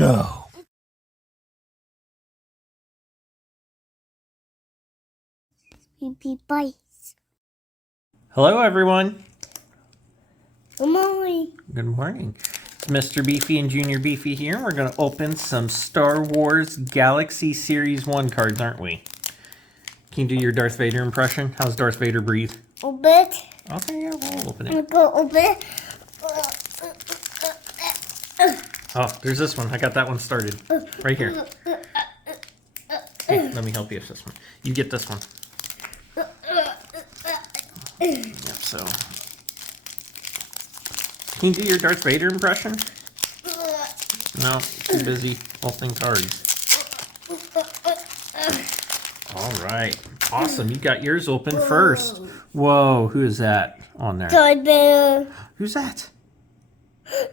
no. Beep bites. Hello, everyone. Good morning. Good morning. It's Mr. Beefy and Junior Beefy here. We're going to open some Star Wars Galaxy Series 1 cards, aren't we? Can you do your Darth Vader impression? How's Darth Vader breathe? Open it. Okay, yeah, we'll open I'm it. gonna open it. Oh, there's this one. I got that one started. Right here. Hey, let me help you with this one. You get this one. Yep, so. Can you do your Darth Vader impression? No, too busy opening cards. All right. Awesome. You got yours open first. Whoa, who is that on there? Darth Vader. Who's that?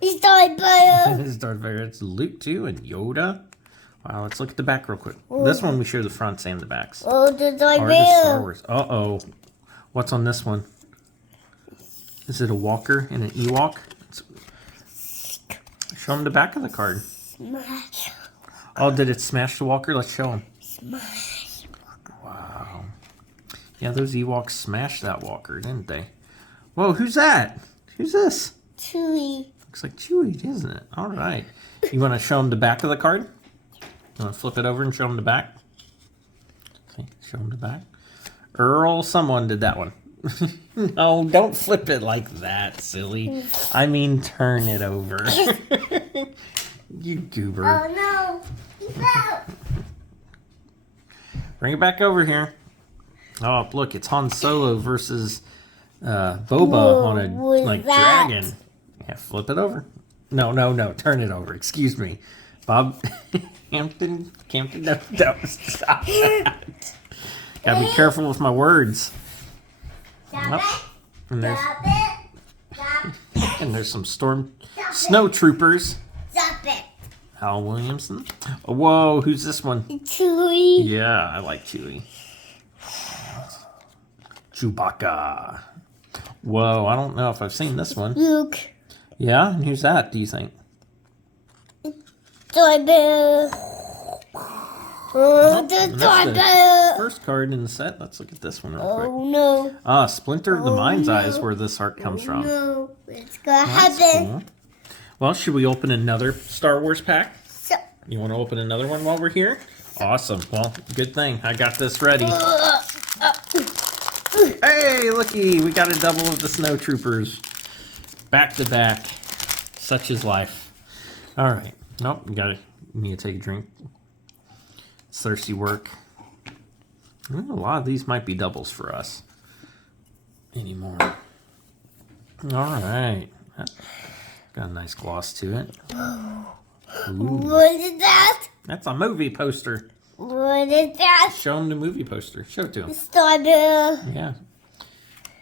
He's Darth Vader. This is Darth Vader. It's Luke too and Yoda. Wow, let's look at the back real quick. This one we show the fronts and the backs. Oh, the Darth Art of Star Vader. Wars. Uh-oh. What's on this one? Is it a walker and an Ewok? Show them the back of the card. Smash. Oh, did it smash the walker? Let's show them. Smash. Wow. Yeah, those Ewoks smashed that walker, didn't they? Whoa, who's that? Who's this? Chewie. Looks like Chewie, isn't it? All right. You want to show them the back of the card? You want to flip it over and show them the back? Okay, show them the back. Earl, someone did that one. No, don't flip it like that, silly. I mean, turn it over. You goober. Oh no. No. Bring it back over here. Oh, look, it's Han Solo versus Boba Whoa, on a what is that? dragon. Yeah, flip it over. No, turn it over. Excuse me. Bob Campton, no, stop that. Gotta be careful with my words. Stop it. And there's, Stop it. Stop. and there's some snow troopers. Stop it. Hal Williamson. Oh, whoa, who's this one? Chewie. Yeah, I like Chewie. Chewbacca. Whoa, I don't know if I've seen this one. Luke. Yeah, and who's that, do you think? Darth Vader. Oh, the And Darth that's the Vader. first card in the set. Let's look at this one real quick. Oh no. Ah, Splinter of the Oh, Mind's Eye no. is where this art comes from. No. It's gonna That's happen. cool. Well, should we open another Star Wars pack? So, You want to open another one while we're here? Awesome. Well, good thing. I got this ready. Hey, looky. We got a double of the Snow Troopers. Back to back. Such is life. All right. Nope. You need to take a drink. It's thirsty work. A lot of these might be doubles for us. Anymore. All right. Got a nice gloss to it. Ooh, what is that? that's a movie poster. What is that? Show him the movie poster. Show it to him. Darth Vader. Yeah.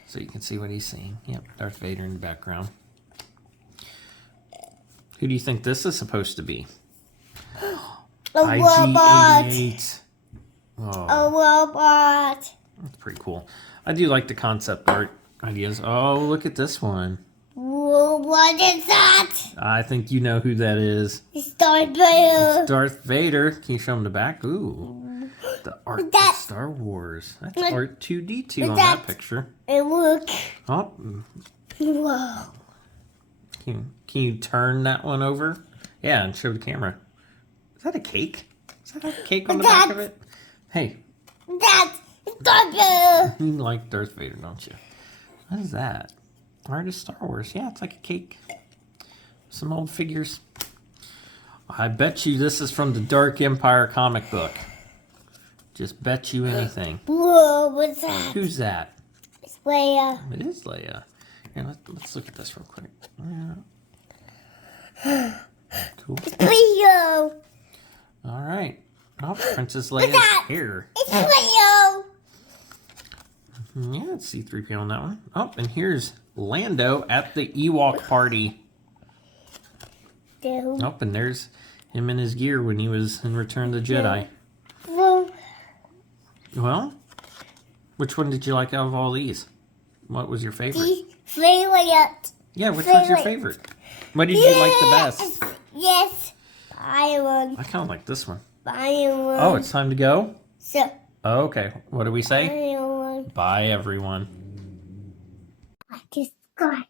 So you can see what he's seeing. Yep, Darth Vader in the background. Who do you think this is supposed to be? A robot. IG-88. Oh, A robot. that's pretty cool. I do like the concept art ideas. Oh, look at this one. Whoa, what is that? I think you know who that is. It's Darth Vader. It's Darth Vader. Can you show him the back? Ooh. The art That- of Star Wars. That's But- art 2D2 but on that- that picture. And look. Oh, Whoa. can you turn that one over? Yeah, and show the camera. Is that a cake? Is that a cake on the back of it? Hey, That's Darth Vader. you like Darth Vader, don't you? What is that? Art of Star Wars. Yeah, it's like a cake. Some old figures. I bet you this is from the Dark Empire comic book. Just bet you anything. Whoa, what's that? Who's that? It's Leia. It is Leia. Here, let's look at this real quick. Yeah. Cool. Leo. All right. Oh, Princess Leia's that? here. It's Leo. Yeah, it's C-3PO on that one. Oh, and here's Lando at the Ewok party. Dude. Oh, and there's him in his gear when he was in Return of the Jedi. Whoa. Well, which one did you like out of all these? What was your favorite? Favorite. Yeah, which was your favorite? What did you like the best? Yes. Buy one. I kind of like this one. Buy one. Oh, it's time to go? So, Okay. What do we say? buy one. Bye, everyone. I just got